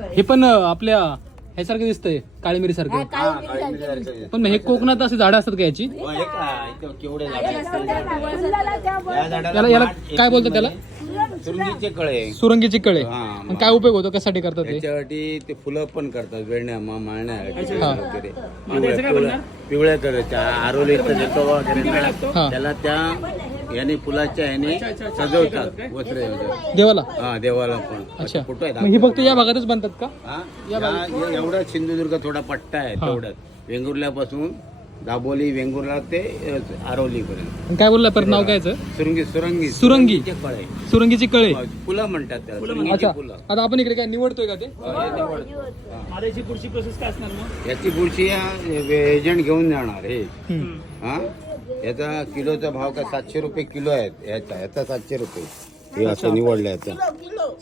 हे पण आपल्या ह्यासारखं दिसतंय काळी मिरी सारखं. पण हे कोकणात असे झाडं असतात का याची? केवढे. या याला काय बोलतात त्याला? मध्ये सुरंगीचे कळे. सुरंगीची कळे. हा, आणि काय उपयोग होतो? कशासाठी करतात ते? त्याच्यासाठी ते फुलं पण करतात वेण्या मा- माळण्या हा. वगैरे पिवळ्या कलरच्या आरोलीचा वगैरे हा. त्याला त्या याने फुलाच्या याने सजवतात वस्त्रे. देवाला? हा देवाला पण. अच्छा. फोटो आहेत मग ही फक्त या भागातच बनतात का? हा? एवढा सिंधुदुर्ग थोडा पट्टा आहे. तेवढ्यात. वेंगुर्ल्यापासून दाबोली वेंगुर्ला ते आरोली पर्यंत काय बोलला परत नाव काय याचं? सुरंगी सुरंगी. सुरंगी. सुरंगीचे फळे सुरंगीची कळे. फुलं म्हणतात त्याला सुरंगीची अच्छा फुलं. आता आपण इकडे काय निवडतोय का ते? आता याची पुढची प्रोसेस काय असणार मग? याची पुढची एजंट घेऊन जाणार हे. हा? याचा किलोचा भाव काय सातशे रुपये किलो आहे याचा याचा सातशे रुपये. हे असं निवडलं याचं.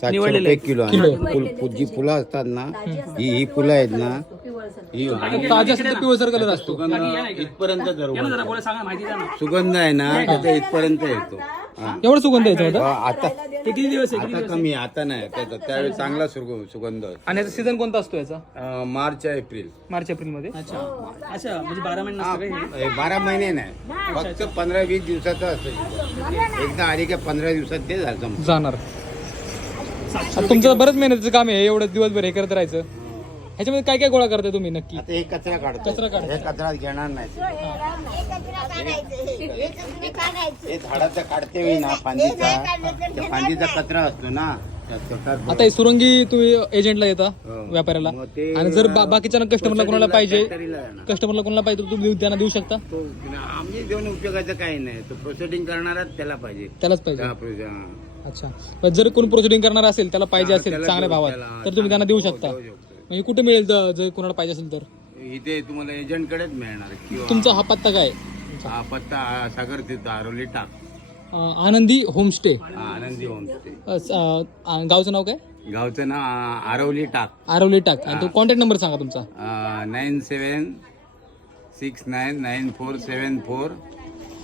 सातशे रुपये किलो आहे. फुल जी फुलं असतात ना ही ही फुलं आहेत ना ताजी तर पिवळसर कलर असतो. सुगंध इथपर्यंत धरू जरा बोला सांगा माहिती द्या ना. सुगंध आहे ना त्याचा इथपर्यंत येतो. हा. एवढं सुगंध येतो आता? हा, किती दिवस आहे आता कमी आहे, आता नाही. त्याचा त्यावेळी चांगला सुगं- सुगंध. आणि याचा सीझन कोणता असतो याचा? अं, मार्च एप्रिल. मार्च एप्रिलमध्ये? अच्छा. अच्छा म्हणजे बारा महिने हा, नसतं हे? हे बारा महिने नाही. फक्त पंधरा वीस दिवसाचं असतं. एकदा आली का पंधरा दिवसात ते झालं. जाणार. आता तुमचं बरंच मेहनतीचं काम आहे एवढं दिवसभर हे करत राहायचं. ह्याच्यामध्ये काय काय गोळा करताय तुम्ही नक्की? आता हे कचरा काढतो कचरा काढतो. हे कचरा घेणार नाही हे झाडाचं काढते वेळी ना फांदीचा त्या फांदीचा कचरा असतो ना त्या आता हे सुरंगी तुम्ही एजंटला येता हो. व्यापाऱ्याला. मग ते- आणि जर बा- बाकीच्या कस्टमरला कोणाला पाहिजे जाणार. कस्टमरला कोणाला पाहिजे तर तुम्ही त्यांना देऊ शकता. तो आम्ही देऊन उपयोगाचं काही नाही. तो प्रोसेसिंग करणारच त्याला पाहिजे. त्यालाच पाहिजे. त्या प्रोसे- हा. अच्छा. पण जर कोण प्रोसिडिंग करणार असेल त्याला पाहिजे असेल त्याला चांगल्या देऊ- भावात त्याला- तर तुम्ही त्यांना देऊ शकता. देऊ शकतो. म्हणजे कुठे मिळेल ज- जर कोणाला पाहिजे असेल तर? इथे तुम्हाला एजंट कडेच मिळणार किंवा तुमचा हा पत्ता काय? हा पत्ता सागर आरोली टाक. अं, आनंदी होमस्टे. हा, आनंदी होमस्टे. अं, स- अं, गावचं नाव काय? गावचं नाव आ- आरवली टाक. आरवली टाक. आणि तो कॉन्टॅक्ट नंबर सांगा तुमचा. Nine seven six nine nine four seven four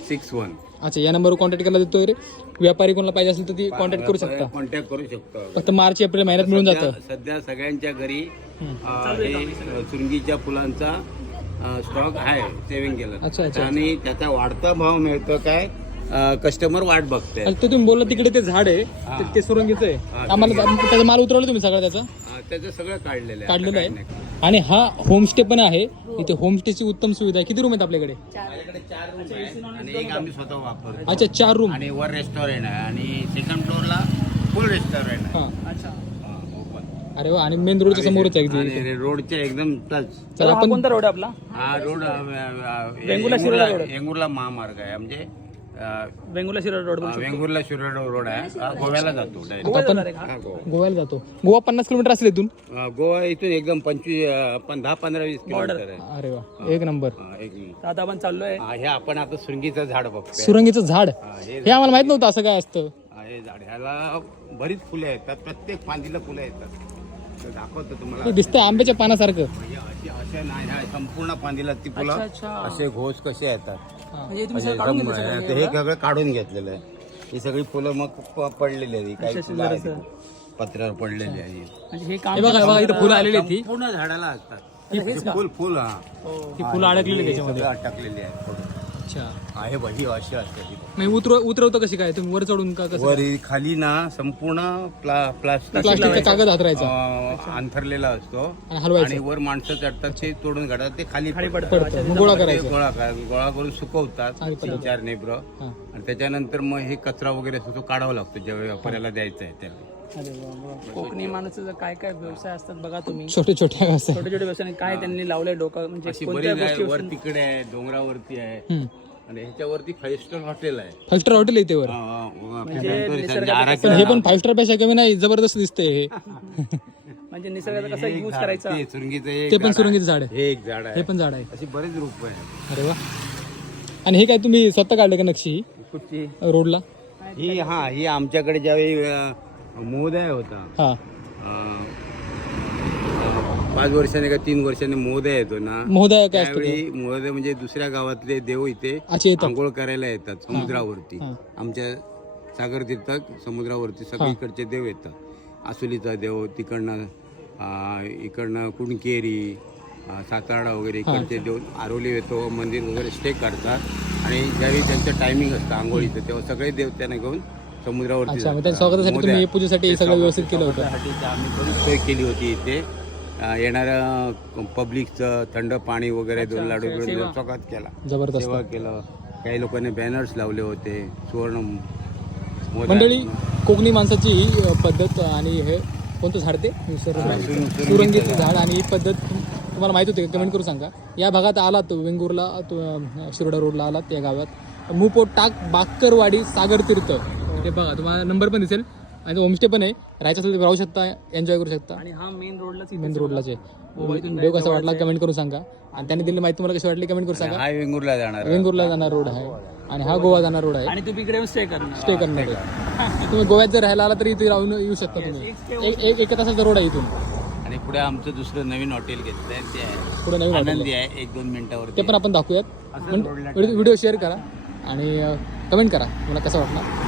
six one. अच्छा या नंबरवर कॉन्टॅक्ट करायला देतोय रे. व्यापारी कोणाला पाहिजे असेल तर ती कॉन्टॅक्ट करू शकता. कॉन्टॅक्ट करू शकतो. फक्त मार्च एप्रिल महिन्यात मिळून जातं. सध्या- सध्या सगळ्यांच्या घरी. अ, हे सुरंगीच्या फुलांचा स्टॉक आहे सेव्हिंग केलं. अच्छा, अच्छा. आणि त्याचा वाढता भाव मिळतो काय? कस्टमर वाट बघते. आणि ते तुम्ही बोलला तिकडे ते झाड आहे. ते- ते सुरंगीचं आहे. आम्हाला त्याचा माल उतरवला तुम्ही सगळं त्याचा? त्याचं सगळं काढलेलं आहे काढलेलं आता आहे. काही. आणि हा होमस्टे पण आहे. इथे होमस्टेची उत्तम सुविधा आहे. किती रूम आहेत आपल्याकडे? माझ्याकडे चार रूम आहेत आणि एक आम्ही स्वतः वापरतो. अच्छा चार रूम आणि वर रेस्टॉरंट आहे. आणि सेकंड फ्लोअरला फुल रेस्टॉरंट आहे. हा. अच्छा. हा, open. अरे वा आणि मेन रोडच्या समोरच आहे अगदी. आणि रोडच्या एकदम टच चला हा आपण कोणता रोड आहे आपला? हा रोड अ, अ, अ, वेंगुर्ला रोड. येंगुर्ला महामार्ग आहे. म्हणजे वेंगुर्ला शिरोड रोड वेंगुर्ला शिरोडा रोड आहे. हा, गोव्याला जातो. गोव्याला जातो. गोवा पन्नास किलोमीटर असेल इथून? गोवा इथून एकदम पंचवीस पण दहा पंधरा वीस किलोमीटर आहे. अरे वा एक नंबर. हा, एक मिनिट. तर आता आपण चाललोय. हा, हे आपण आता सुरंगीचं झाड बघतोय. सुरंगीचं झाड? हा, आम्हाला माहीत नव्हतं असं काय असतं. हा, झाड. ह्याला बरीच फुले येतात. प्रत्येक फांदीला फुलं येतात. दाखवतो तुम्हाला. ते दिसतं आंब्याच्या पानासारखं. अशी अशा नाही संपूर्ण फांदीला ती फुलं. असे घोस कसे येतात. म्हणजे तुम्ही ते हे सगळं काढून घेतलेलं आहे. ही सगळी फुलं मग प- पडलेली आहे ही काही फुलं आहेत. पत्र्यावर पडलेली आहे. ही. म्हणजे हे काम हे बघा हे बघा इथं फुलं आलेली आहेत ती. पूर्ण झाडाला असतात. ही फुल फुल हा. ही फुलं अडकलेली आहेत त्याच्यामध्ये. सगळं अटकलेली आहे अच्छा. आहे बघ ही अशी असते ती. नाही उतर उतरवतं कशी काय? तुम्ही वर चढून का कसं वर ही खाली ना संपूर्ण प्ला प्लास्टिक प्लास्टिकचा कागद हातरायचा. अं, अंथरलेला असतो. आणि हलवायचं. आणि वर माणसं चढतात ते तोडून काढतात ते खाली पडतात. पडतं. मग गोळा ते करायचं. गोळा कर- गोळा करून सुकवतात तीन चार नेब्र हा. आणि त्याच्यानंतर मग हे कचरा वगैरे असतो तो काढावा लागतो ज्यावेळी व्यापाऱ्याला द्यायचा आहे त्याला. कोकणी माणसाचं काय काय व्यवसाय असतात बघा तुम्ही. छोटे छोटे छोटे छोटे व्यवसाय काय त्यांनी लावलंय डोकं म्हणजे अशी कोणत्या बरीच आहे गोष्टी वर तिकडे आहे डोंगरावरती आहे. आणि ह्याच्यावरती फाईव्ह स्टार हॉटेल आहे. फाईव्ह स्टार हॉटेल येते वर. आरा पण हे पण फाईव्ह स्टारपेक्षा कमी नाही जबरदस्त दिसतंय हे. म्हणजे निसर्गाचा कसा युज करायचा. ते सुरंगीचं एक ते पण झाड सुरंगीचं झाड आहे. आहे. हे एक झाड हे आहे पण झाड आहे. अशी बरेच रूप आहे अरे वा. आणि हे काय तुम्ही स्वतः काढले का नक्षी? ही कुठची? रोडला? ही हा ही आमच्याकडे ज्यावेळी अं, महोदय होता. हा. अं, पाच वर्षाने का तीन वर्षाने महोदय येतो ना महोदय काय असतो त्यावेळी महोदय म्हणजे दुसऱ्या गावातले देव इथे अच्छा आंघोळ करायला येतात समुद्रावरती. हा. आमच्या सागर तीर्थात समुद्रावरती सगळीकडचे देव येतात. आसुलीचा देव तिकडनं इकडनं कुणकेरी सातारा वगैरे इकडचे देऊन आरोली येतो मंदिर वगैरे स्टे करतात. आणि ज्यावेळी त्यांचं टायमिंग असतं आंघोळीचं तेव्हा सगळे देव त्यांना घेऊन समुद्रावरती अच्छा मग. त्या स्वागतासाठी तुम्ही. हे पूजेसाठी हे सगळं व्यवस्थित केलं होतं. आम्ही करून सोय केली होती इथे. अं, येणाऱ्या पब्लिकचं थंड पाणी वगैरे दोन लाडू स्वागत केला. जबरदस्त. सेवा केलं. काही लोकांनी बॅनर्स लावले होते सुवर्ण मोदक- मंडळी कोकणी माणसाची ही अ, पद्धत आणि हे कोणतं झाड ते? सुरंगीचं सुरंगीचं झाड आणि ही पद्धत तुम- तुम्हाला माहिती होती कमेंट करून सांगा. या भागात आलात वेंगुर्ला शिरोडा रोडला आलात या गावात. मुपो टाक बाक्करवाडी सागर हे बघा तुम्हाला नंबर पण दिसेल. आणि होमस्टे पण आहे. राहायचं असेल तर राहू शकता एन्जॉय करू शकता. आणि हा मेन रोडलाच मेन रोडलाच आहे. व्हिडिओ कसा वाटला कमेंट करून सांगा. आणि त्यांनी दिलेली माहिती तुम्हाला कशी वाटली कमेंट करून सांगा. हा वेंगुर्ला जाणार वेंगुर्ला जाणार रोड आहे. आणि हा गोवा जाणार रोड आहे. आणि तुम्ही इकडे स्टे करणार. स्टे करणार. तुम्ही गोव्यात जर राहायला आला तरी इथे राहून येऊ शकता तुम्ही. एक एक एका तासाचा रोड आहे इथून. आणि पुढे आमचं दुसरं नवीन हॉटेल घेतलंय ते आहे. पुढे नवीन हॉटेल आनंदी आहे. एक दोन मिनिटावरती. ते पण आपण दाखवूयात. पण व्हिडिओ शेअर करा आणि कमेंट करा. मला कसं वाटलं?